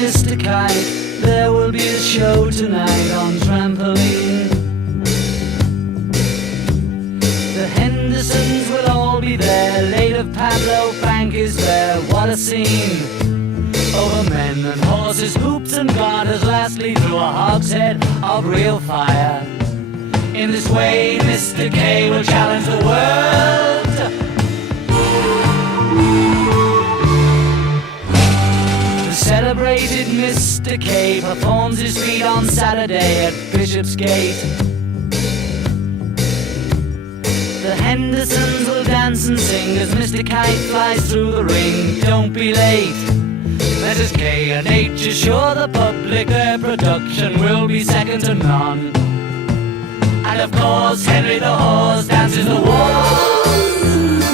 Mr. Kite. There will be a show tonight on trampoline. The Hendersons will all be there. Later Pablo Frank is there. What a scene! Over men and horses, hoops and garters, lastly through a hogshead of real fire. In this way, Mr. K will challenge the world. The celebrated Mr. K performs his feat on Saturday at Bishopsgate. The Hendersons will dance and sing as Mr. Kite flies through the ring. Don't be late. Messrs. K and H assure the public their production will be second to none. And of course Henry the Horse dances the waltz.